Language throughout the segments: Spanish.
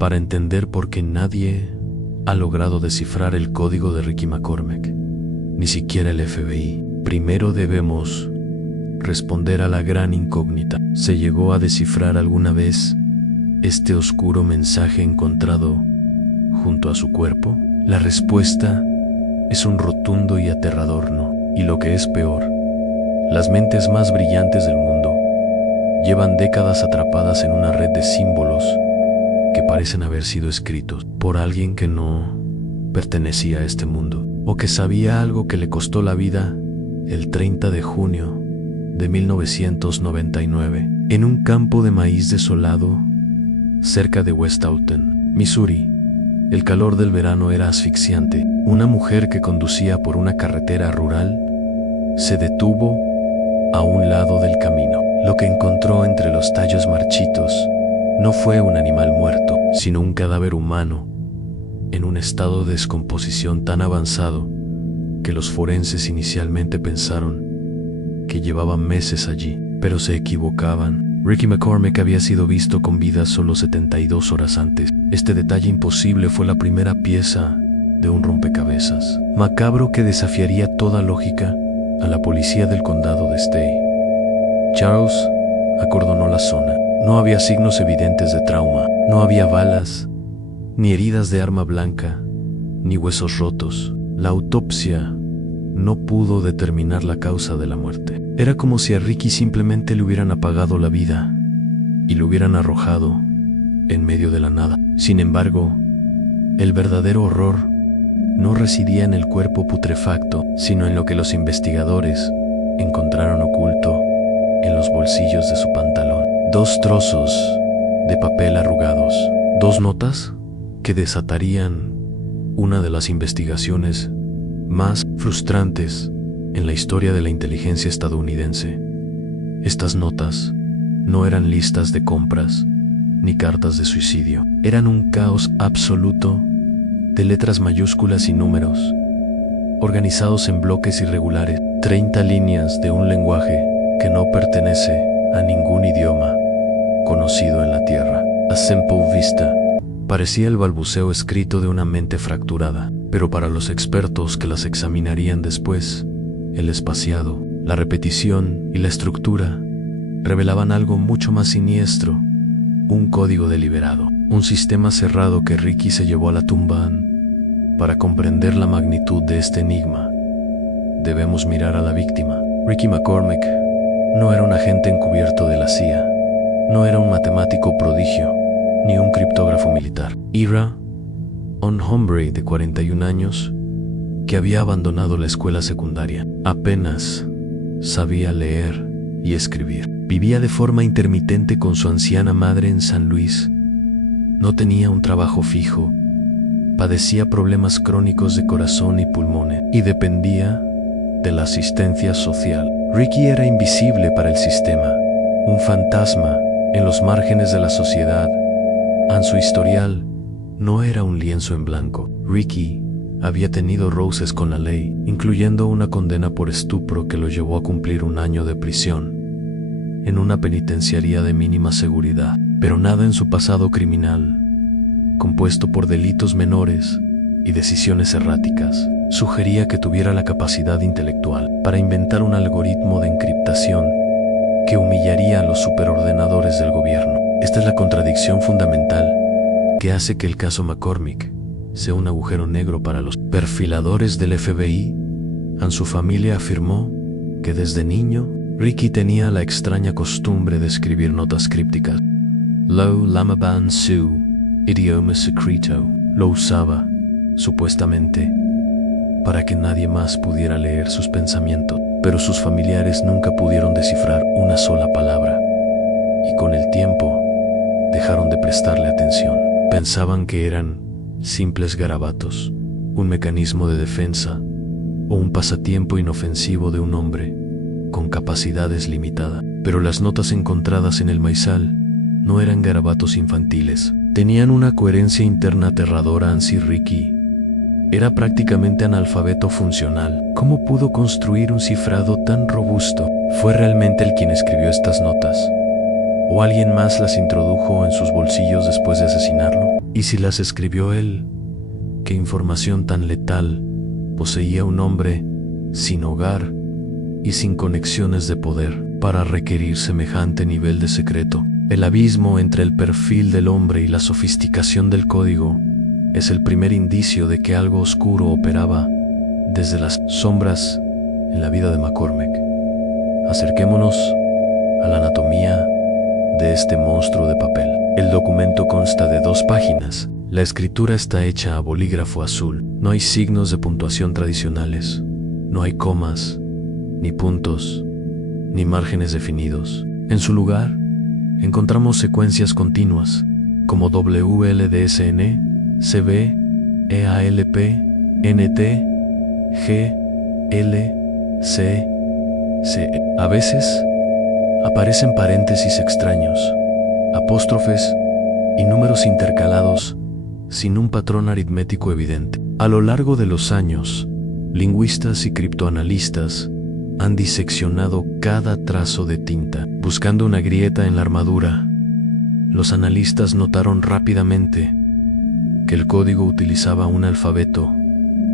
para entender por qué nadie ha logrado descifrar el código de Ricky McCormick, ni siquiera el FBI. Primero debemos responder a la gran incógnita. ¿Se llegó a descifrar alguna vez este oscuro mensaje encontrado junto a su cuerpo? La respuesta es un rotundo y aterrador no. Y lo que es peor, las mentes más brillantes del mundo llevan décadas atrapadas en una red de símbolos que parecen haber sido escritos por alguien que no pertenecía a este mundo, o que sabía algo que le costó la vida el 30 de junio de 1999, en un campo de maíz desolado cerca de West Houghton, Missouri. El calor del verano era asfixiante. Una mujer que conducía por una carretera rural se detuvo a un lado del camino. Lo que encontró entre los tallos marchitos no fue un animal muerto, sino un cadáver humano en un estado de descomposición tan avanzado que los forenses inicialmente pensaron que llevaba meses allí, pero se equivocaban. Ricky McCormick había sido visto con vida solo 72 horas antes. Este detalle imposible fue la primera pieza de un rompecabezas macabro que desafiaría toda lógica a la policía del condado de Stay. Charles acordonó la zona. No había signos evidentes de trauma, no había balas, ni heridas de arma blanca, ni huesos rotos. La autopsia no pudo determinar la causa de la muerte. Era como si a Ricky simplemente le hubieran apagado la vida y lo hubieran arrojado en medio de la nada. Sin embargo, el verdadero horror no residía en el cuerpo putrefacto, sino en lo que los investigadores encontraron oculto en los bolsillos de su pantalón. 2 trozos de papel arrugados, 2 notas que desatarían una de las investigaciones más frustrantes en la historia de la inteligencia estadounidense. Estas notas no eran listas de compras ni cartas de suicidio. Eran un caos absoluto de letras mayúsculas y números, organizados en bloques irregulares, 30 líneas de un lenguaje que no pertenece a ningún idioma conocido en la Tierra. A simple vista, parecía el balbuceo escrito de una mente fracturada, pero para los expertos que las examinarían después, el espaciado, la repetición y la estructura revelaban algo mucho más siniestro: un código deliberado, un sistema cerrado que Ricky se llevó a la tumba. Para comprender la magnitud de este enigma, debemos mirar a la víctima. Ricky McCormick no era un agente encubierto de la CIA, no era un matemático prodigio, ni un criptógrafo militar. Era un hombre de 41 años que había abandonado la escuela secundaria. Apenas sabía leer y escribir. Vivía de forma intermitente con su anciana madre en San Luis. No tenía un trabajo fijo. Padecía problemas crónicos de corazón y pulmones y dependía de la asistencia social. Ricky era invisible para el sistema, un fantasma en los márgenes de la sociedad. Su historial no era un lienzo en blanco. Ricky había tenido roces con la ley, incluyendo una condena por estupro que lo llevó a cumplir 1 año de prisión en una penitenciaría de mínima seguridad. Pero nada en su pasado criminal, compuesto por delitos menores y decisiones erráticas, sugería que tuviera la capacidad intelectual para inventar un algoritmo de encriptación que humillaría a los superordenadores del gobierno. Esta es la contradicción fundamental que hace que el caso McCormick sea un agujero negro para los perfiladores del FBI. Su familia afirmó que desde niño Ricky tenía la extraña costumbre de escribir notas crípticas. Lo llamaban su idioma secreto. Lo usaba, supuestamente, para que nadie más pudiera leer sus pensamientos, pero sus familiares nunca pudieron descifrar una sola palabra, y con el tiempo dejaron de prestarle atención. Pensaban que eran simples garabatos, un mecanismo de defensa o un pasatiempo inofensivo de un hombre con capacidades limitadas. Pero las notas encontradas en el maizal no eran garabatos infantiles. Tenían una coherencia interna aterradora. Ricky era prácticamente analfabeto funcional. ¿Cómo pudo construir un cifrado tan robusto? ¿Fue realmente él quien escribió estas notas? ¿O alguien más las introdujo en sus bolsillos después de asesinarlo? Y si las escribió él, ¿qué información tan letal poseía un hombre sin hogar y sin conexiones de poder para requerir semejante nivel de secreto? El abismo entre el perfil del hombre y la sofisticación del código es el primer indicio de que algo oscuro operaba desde las sombras en la vida de McCormack. Acerquémonos a la anatomía de este monstruo de papel. El documento consta de 2 páginas. La escritura está hecha a bolígrafo azul. No hay signos de puntuación tradicionales. No hay comas, ni puntos, ni márgenes definidos. En su lugar, encontramos secuencias continuas, como WLDSN, CB, EALP, NT, G, L, C, C. A veces aparecen paréntesis extraños, apóstrofes y números intercalados sin un patrón aritmético evidente. A lo largo de los años, lingüistas y criptoanalistas han diseccionado cada trazo de tinta, buscando una grieta en la armadura. Los analistas notaron rápidamente que el código utilizaba un alfabeto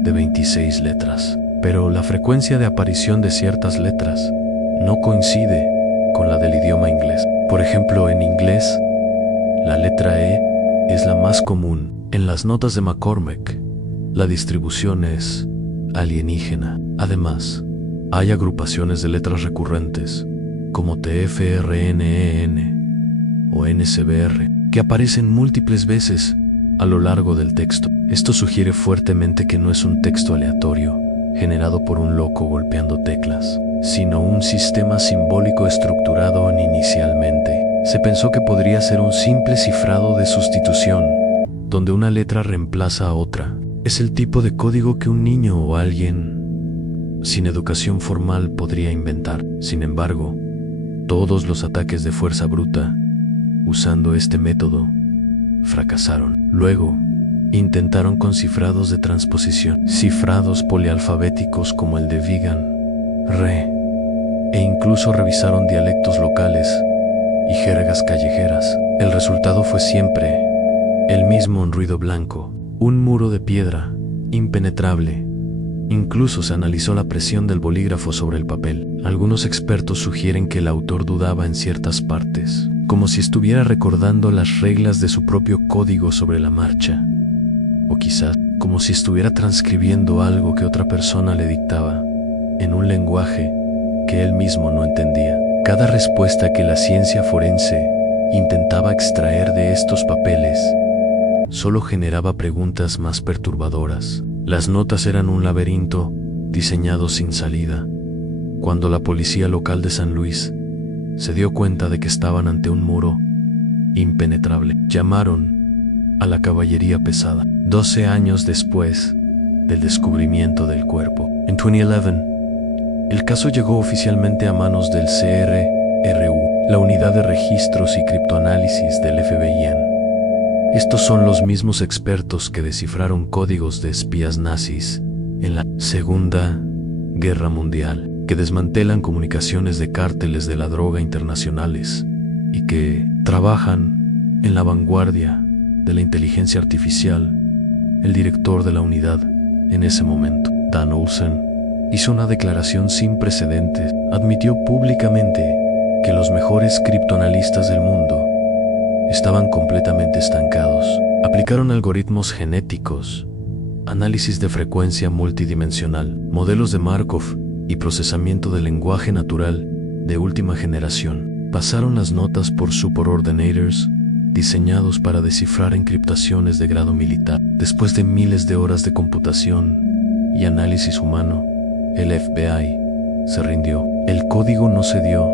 de 26 letras, pero la frecuencia de aparición de ciertas letras no coincide con la del idioma inglés. Por ejemplo, en inglés, la letra E es la más común. En las notas de McCormack, la distribución es alienígena. Además, hay agrupaciones de letras recurrentes, como TFRNEN o NCBR, que aparecen múltiples veces a lo largo del texto. Esto sugiere fuertemente que no es un texto aleatorio, generado por un loco golpeando teclas, sino un sistema simbólico estructurado inicialmente. Se pensó que podría ser un simple cifrado de sustitución, donde una letra reemplaza a otra. Es el tipo de código que un niño o alguien sin educación formal podría inventar. Sin embargo, todos los ataques de fuerza bruta, usando este método, fracasaron. Luego, intentaron con cifrados de transposición, cifrados polialfabéticos como el de Vigan, Re, e incluso revisaron dialectos locales y jergas callejeras. El resultado fue siempre el mismo en ruido blanco, un muro de piedra, impenetrable. Incluso se analizó la presión del bolígrafo sobre el papel. Algunos expertos sugieren que el autor dudaba en ciertas partes, como si estuviera recordando las reglas de su propio código sobre la marcha, o quizás como si estuviera transcribiendo algo que otra persona le dictaba, en un lenguaje que él mismo no entendía. Cada respuesta que la ciencia forense intentaba extraer de estos papeles solo generaba preguntas más perturbadoras. Las notas eran un laberinto diseñado sin salida. Cuando la policía local de San Luis se dio cuenta de que estaban ante un muro impenetrable, llamaron a la caballería pesada. 12 años después del descubrimiento del cuerpo, en 2011, el caso llegó oficialmente a manos del CRRU, la Unidad de Registros y Criptoanálisis del FBI. Estos son los mismos expertos que descifraron códigos de espías nazis en la Segunda Guerra Mundial, que desmantelan comunicaciones de cárteles de la droga internacionales y que trabajan en la vanguardia de la inteligencia artificial. El director de la unidad en ese momento, Dan Olsen, hizo una declaración sin precedentes. Admitió públicamente que los mejores criptoanalistas del mundo estaban completamente estancados. Aplicaron algoritmos genéticos, análisis de frecuencia multidimensional, modelos de Markov y procesamiento del lenguaje natural de última generación. Pasaron las notas por superordinators diseñados para descifrar encriptaciones de grado militar. Después de miles de horas de computación y análisis humano, el FBI se rindió. El código no cedió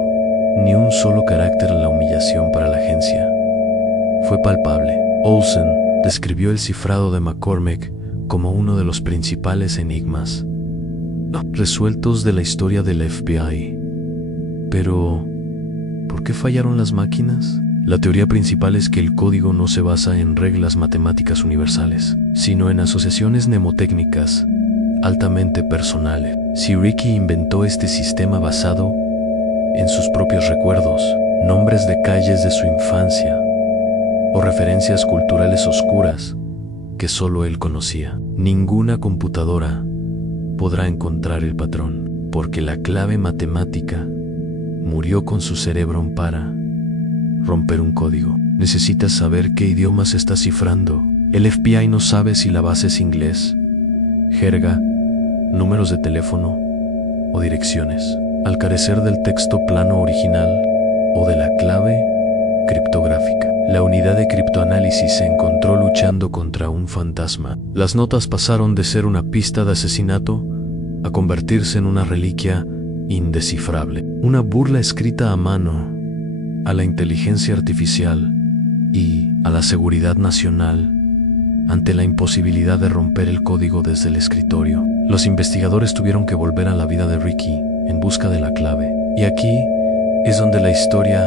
ni un solo carácter en la humillación para la agencia. Fue palpable. Olsen describió el cifrado de McCormack como uno de los principales enigmas resueltos de la historia del FBI. Pero, ¿por qué fallaron las máquinas? La teoría principal es que el código no se basa en reglas matemáticas universales, sino en asociaciones mnemotécnicas altamente personales. Si Ricky inventó este sistema basado en sus propios recuerdos, nombres de calles de su infancia, o referencias culturales oscuras que solo él conocía. Ninguna computadora podrá encontrar el patrón, porque la clave matemática murió con su cerebro para romper un código. Necesitas saber qué idiomas está cifrando. El FBI no sabe si la base es inglés, jerga, números de teléfono o direcciones. Al carecer del texto plano original o de la clave criptográfica, la unidad de criptoanálisis se encontró luchando contra un fantasma. Las notas pasaron de ser una pista de asesinato a convertirse en una reliquia indescifrable, una burla escrita a mano a la inteligencia artificial y a la seguridad nacional ante la imposibilidad de romper el código desde el escritorio. Los investigadores tuvieron que volver a la vida de Ricky en busca de la clave. Y aquí es donde la historia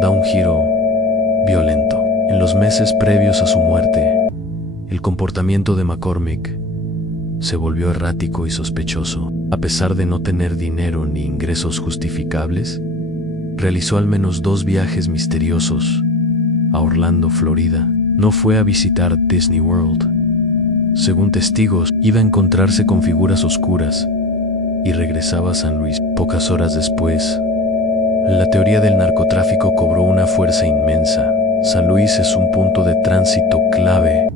da un giro violento. En los meses previos a su muerte, el comportamiento de McCormick se volvió errático y sospechoso. A pesar de no tener dinero ni ingresos justificables, realizó al menos 2 viajes misteriosos a Orlando, Florida. No fue a visitar Disney World. Según testigos, iba a encontrarse con figuras oscuras y regresaba a San Luis. Pocas horas después, la teoría del narcotráfico cobró una fuerza inmensa. San Luis es un punto de tránsito clave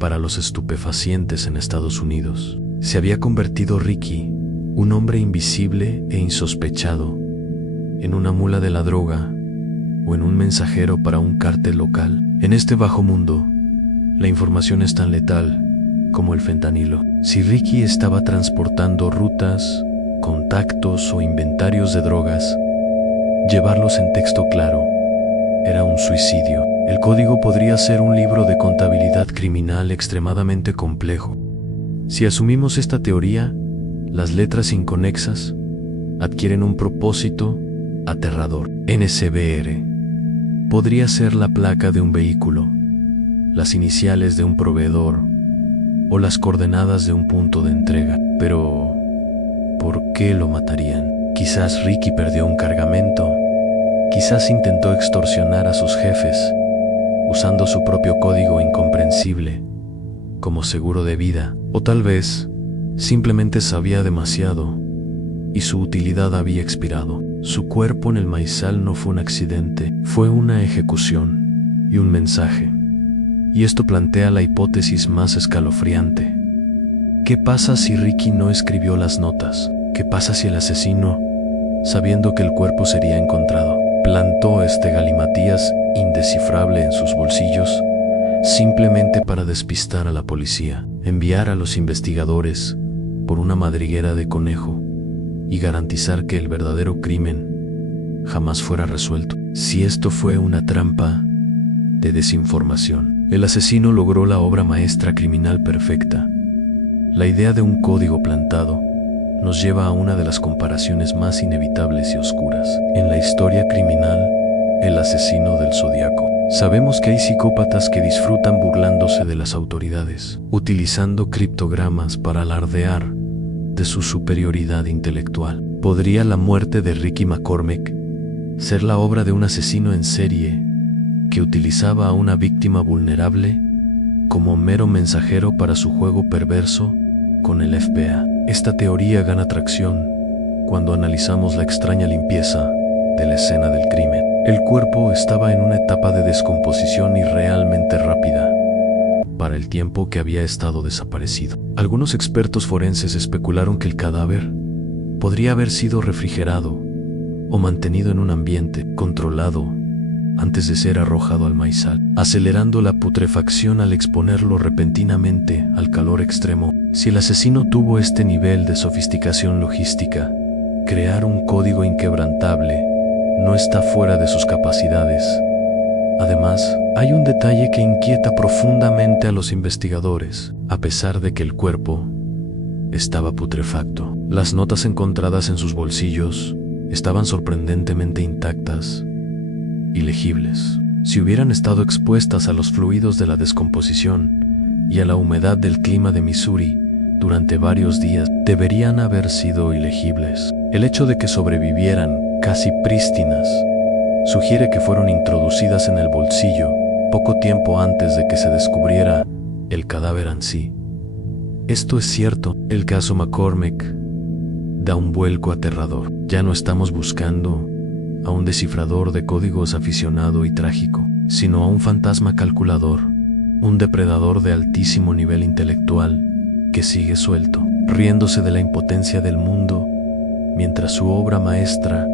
para los estupefacientes en Estados Unidos. Se había convertido Ricky, un hombre invisible e insospechado, en una mula de la droga o en un mensajero para un cártel local. En este bajo mundo, la información es tan letal como el fentanilo. Si Ricky estaba transportando rutas, contactos o inventarios de drogas, llevarlos en texto claro era un suicidio. El código podría ser un libro de contabilidad criminal extremadamente complejo. Si asumimos esta teoría, las letras inconexas adquieren un propósito aterrador. NCBR podría ser la placa de un vehículo, las iniciales de un proveedor o las coordenadas de un punto de entrega. Pero, ¿por qué lo matarían? Quizás Ricky perdió un cargamento, quizás intentó extorsionar a sus jefes usando su propio código incomprensible como seguro de vida, o tal vez simplemente sabía demasiado y su utilidad había expirado. Su cuerpo en el maizal no fue un accidente, fue una ejecución y un mensaje. Y esto plantea la hipótesis más escalofriante. ¿Qué pasa si Ricky no escribió las notas? ¿Qué pasa si el asesino, sabiendo que el cuerpo sería encontrado, plantó este galimatías indescifrable en sus bolsillos simplemente para despistar a la policía, enviar a los investigadores por una madriguera de conejo y garantizar que el verdadero crimen jamás fuera resuelto? Si esto fue una trampa de desinformación, el asesino logró la obra maestra criminal perfecta. La idea de un código plantado nos lleva a una de las comparaciones más inevitables y oscuras en la historia criminal: el asesino del Zodíaco. Sabemos que hay psicópatas que disfrutan burlándose de las autoridades, utilizando criptogramas para alardear de su superioridad intelectual. ¿Podría la muerte de Ricky McCormick ser la obra de un asesino en serie que utilizaba a una víctima vulnerable como mero mensajero para su juego perverso con el FBI? Esta teoría gana tracción cuando analizamos la extraña limpieza de la escena del crimen. El cuerpo estaba en una etapa de descomposición irrealmente rápida para el tiempo que había estado desaparecido. Algunos expertos forenses especularon que el cadáver podría haber sido refrigerado o mantenido en un ambiente controlado antes de ser arrojado al maizal, acelerando la putrefacción al exponerlo repentinamente al calor extremo. Si el asesino tuvo este nivel de sofisticación logística, crear un código inquebrantable no está fuera de sus capacidades. Además, hay un detalle que inquieta profundamente a los investigadores. A pesar de que el cuerpo estaba putrefacto, las notas encontradas en sus bolsillos estaban sorprendentemente intactas y legibles. Si hubieran estado expuestas a los fluidos de la descomposición y a la humedad del clima de Missouri durante varios días, deberían haber sido ilegibles. El hecho de que sobrevivieran casi prístinas sugiere que fueron introducidas en el bolsillo poco tiempo antes de que se descubriera el cadáver en sí. Esto es cierto, el caso McCormick da un vuelco aterrador. Ya no estamos buscando a un descifrador de códigos aficionado y trágico, sino a un fantasma calculador, un depredador de altísimo nivel intelectual que sigue suelto, riéndose de la impotencia del mundo, mientras su obra maestra,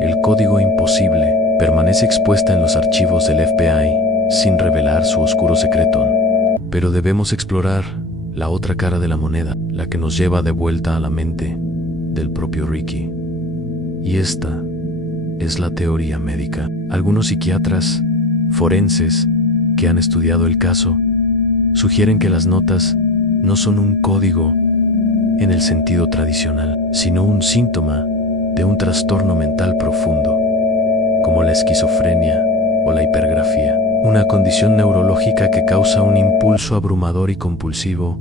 El Código Imposible, permanece expuesta en los archivos del FBI sin revelar su oscuro secreto. Pero debemos explorar la otra cara de la moneda, la que nos lleva de vuelta a la mente del propio Ricky. Y esta es la teoría médica. Algunos psiquiatras forenses que han estudiado el caso sugieren que las notas no son un código en el sentido tradicional, sino un síntoma de un trastorno mental profundo, como la esquizofrenia o la hipergrafía, una condición neurológica que causa un impulso abrumador y compulsivo,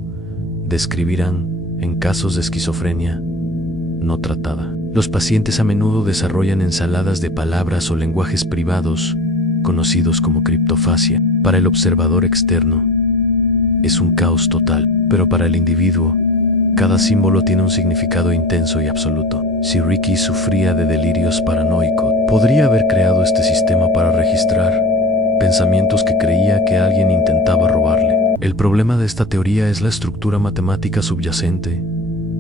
describirán en casos de esquizofrenia no tratada. Los pacientes a menudo desarrollan ensaladas de palabras o lenguajes privados, conocidos como criptofasia. Para el observador externo, es un caos total, pero para el individuo, cada símbolo tiene un significado intenso y absoluto. Si Ricky sufría de delirios paranoicos, podría haber creado este sistema para registrar pensamientos que creía que alguien intentaba robarle. El problema de esta teoría es la estructura matemática subyacente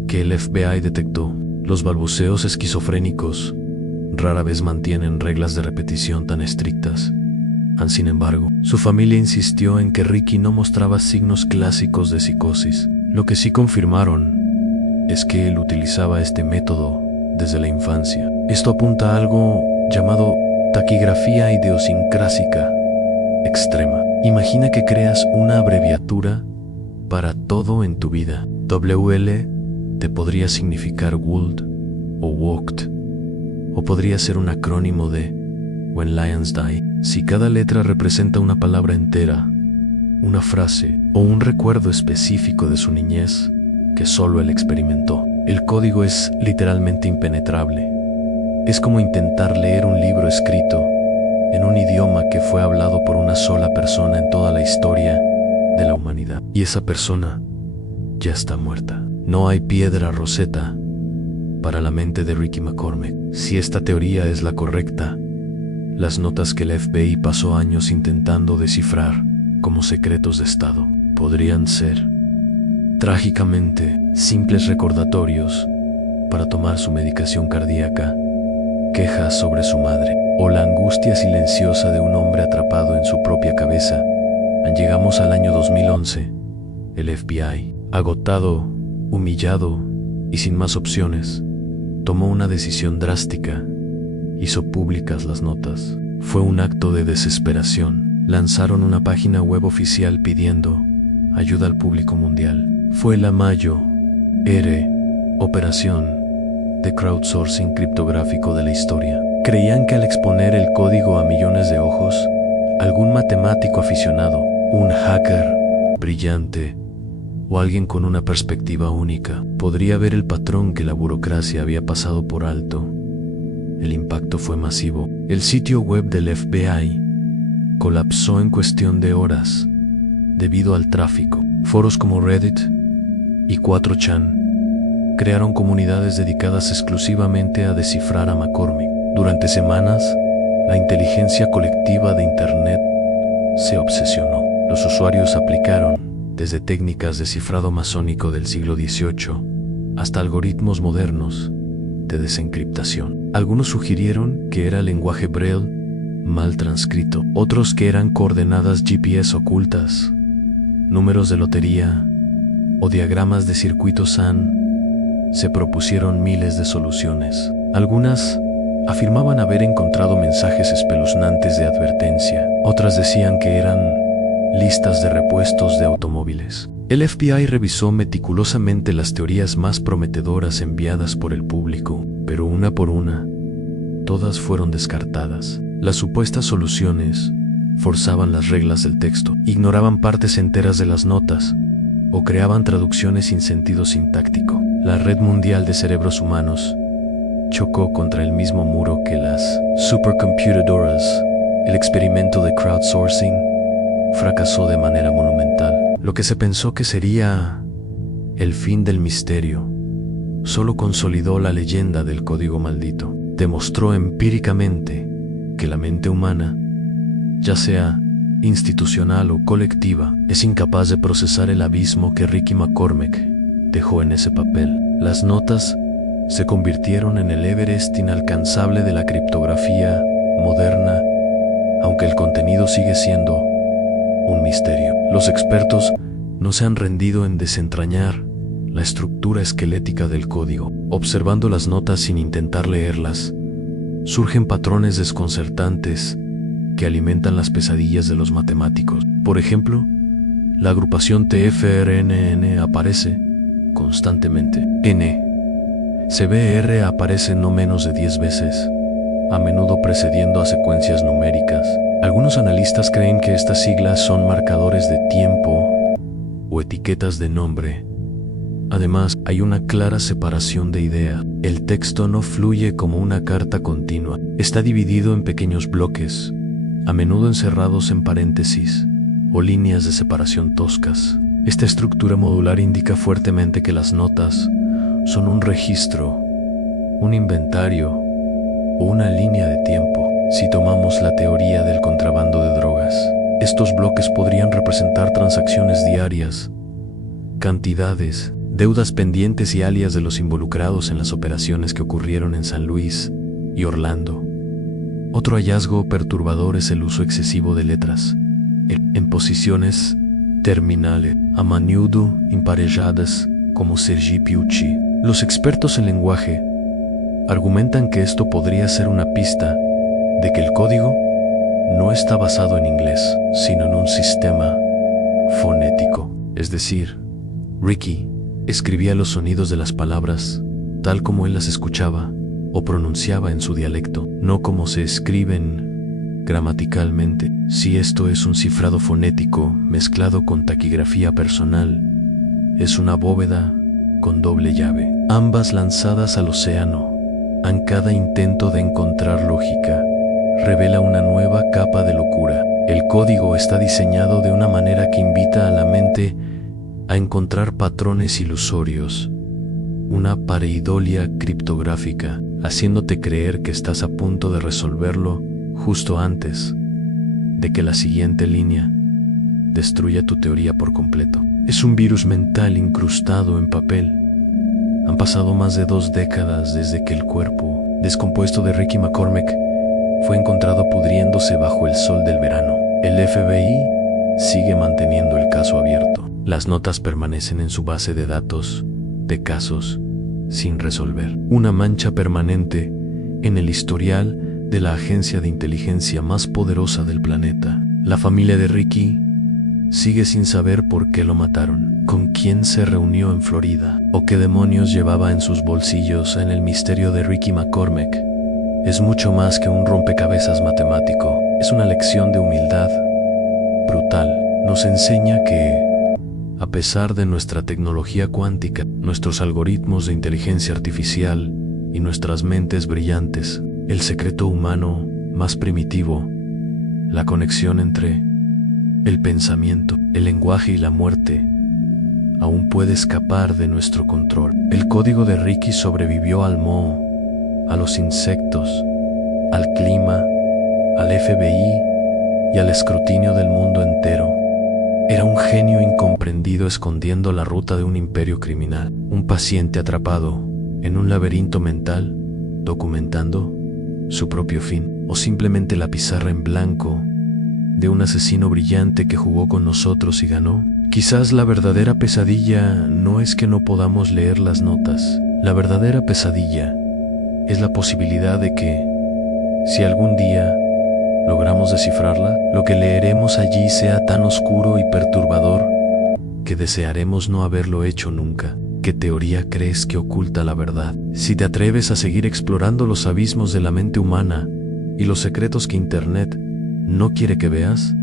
que el FBI detectó. Los balbuceos esquizofrénicos rara vez mantienen reglas de repetición tan estrictas. Sin embargo, su familia insistió en que Ricky no mostraba signos clásicos de psicosis. Lo que sí confirmaron es que él utilizaba este método desde la infancia. Esto apunta a algo llamado taquigrafía idiosincrásica extrema. Imagina que creas una abreviatura para todo en tu vida. WL te podría significar Would o Walked, o podría ser un acrónimo de When Lions Die. Si cada letra representa una palabra entera, una frase o un recuerdo específico de su niñez que solo él experimentó, el código es literalmente impenetrable. Es como intentar leer un libro escrito en un idioma que fue hablado por una sola persona en toda la historia de la humanidad. Y esa persona ya está muerta. No hay piedra Rosetta para la mente de Ricky McCormick. Si esta teoría es la correcta, las notas que el FBI pasó años intentando descifrar como secretos de Estado podrían ser, trágicamente, simples recordatorios para tomar su medicación cardíaca, quejas sobre su madre, o la angustia silenciosa de un hombre atrapado en su propia cabeza. Llegamos al año 2011. El FBI, agotado, humillado y sin más opciones, tomó una decisión drástica. Hizo públicas las notas. Fue un acto de desesperación. Lanzaron una página web oficial pidiendo ayuda al público mundial. Fue la mayor operación de crowdsourcing criptográfico de la historia. Creían que al exponer el código a millones de ojos, algún matemático aficionado, un hacker brillante o alguien con una perspectiva única podría ver el patrón que la burocracia había pasado por alto. El impacto fue masivo. El sitio web del FBI colapsó en cuestión de horas debido al tráfico. Foros como Reddit y 4chan crearon comunidades dedicadas exclusivamente a descifrar a McCormick. Durante semanas, la inteligencia colectiva de Internet se obsesionó. Los usuarios aplicaron desde técnicas de cifrado masónico del siglo XVIII hasta algoritmos modernos de desencriptación. Algunos sugirieron que era lenguaje Braille mal transcrito, otros que eran coordenadas GPS ocultas, números de lotería o diagramas de circuitos SAN. Se propusieron miles de soluciones. Algunas afirmaban haber encontrado mensajes espeluznantes de advertencia. Otras decían que eran listas de repuestos de automóviles. El FBI revisó meticulosamente las teorías más prometedoras enviadas por el público, pero una por una, todas fueron descartadas. Las supuestas soluciones forzaban las reglas del texto, ignoraban partes enteras de las notas o creaban traducciones sin sentido sintáctico. La Red Mundial de Cerebros Humanos chocó contra el mismo muro que las supercomputadoras. El experimento de crowdsourcing fracasó de manera monumental. Lo que se pensó que sería el fin del misterio solo consolidó la leyenda del código maldito. Demostró empíricamente que la mente humana, ya sea institucional o colectiva, es incapaz de procesar el abismo que Ricky McCormack dejó en ese papel. Las notas se convirtieron en el Everest inalcanzable de la criptografía moderna, aunque el contenido sigue siendo un misterio. Los expertos no se han rendido en desentrañar la estructura esquelética del código. Observando las notas sin intentar leerlas, surgen patrones desconcertantes que alimentan las pesadillas de los matemáticos. Por ejemplo, la agrupación TFRNN aparece constantemente. CBR aparece no menos de 10 veces, a menudo precediendo a secuencias numéricas. Algunos analistas creen que estas siglas son marcadores de tiempo o etiquetas de nombre. Además, hay una clara separación de idea. El texto no fluye como una carta continua. Está dividido en pequeños bloques, a menudo encerrados en paréntesis o líneas de separación toscas. Esta estructura modular indica fuertemente que las notas son un registro, un inventario o una línea de tiempo. Si tomamos la teoría del contrabando de drogas, estos bloques podrían representar transacciones diarias, cantidades, deudas pendientes y alias de los involucrados en las operaciones que ocurrieron en San Luis y Orlando. Otro hallazgo perturbador es el uso excesivo de letras en posiciones terminales, a menudo emparejadas como Sergipe Uchi. Los expertos en lenguaje argumentan que esto podría ser una pista de que el código no está basado en inglés, sino en un sistema fonético. Es decir, Ricky escribía los sonidos de las palabras tal como él las escuchaba o pronunciaba en su dialecto, no como se escriben gramaticalmente. Si esto es un cifrado fonético mezclado con taquigrafía personal, es una bóveda con doble llave, ambas lanzadas al océano. En cada intento de encontrar lógica, revela una nueva capa de locura. El código está diseñado de una manera que invita a la mente a encontrar patrones ilusorios, una pareidolia criptográfica, haciéndote creer que estás a punto de resolverlo justo antes de que la siguiente línea destruya tu teoría por completo. Es un virus mental incrustado en papel. Han pasado más de 2 décadas desde que el cuerpo descompuesto de Ricky McCormack fue encontrado pudriéndose bajo el sol del verano. El FBI sigue manteniendo el caso abierto. Las notas permanecen en su base de datos de casos sin resolver. Una mancha permanente en el historial de la agencia de inteligencia más poderosa del planeta. La familia de Ricky sigue sin saber por qué lo mataron, con quién se reunió en Florida o qué demonios llevaba en sus bolsillos. En el misterio de Ricky McCormack es mucho más que un rompecabezas matemático. Es una lección de humildad brutal. Nos enseña que, a pesar de nuestra tecnología cuántica, nuestros algoritmos de inteligencia artificial y nuestras mentes brillantes, el secreto humano más primitivo, la conexión entre el pensamiento, el lenguaje y la muerte, aún puede escapar de nuestro control. El código de Ricky sobrevivió al moho, a los insectos, al clima, al FBI y al escrutinio del mundo entero. Era un genio incomprendido escondiendo la ruta de un imperio criminal, un paciente atrapado en un laberinto mental, documentando su propio fin, o simplemente la pizarra en blanco de un asesino brillante que jugó con nosotros y ganó. Quizás la verdadera pesadilla no es que no podamos leer las notas. La verdadera pesadilla es la posibilidad de que, si algún día logramos descifrarla, lo que leeremos allí sea tan oscuro y perturbador que desearemos no haberlo hecho nunca. ¿Qué teoría crees que oculta la verdad? Si te atreves a seguir explorando los abismos de la mente humana y los secretos que Internet no quiere que veas,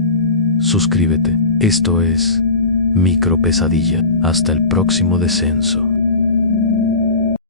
suscríbete. Esto es Micropesadilla. Hasta el próximo descenso.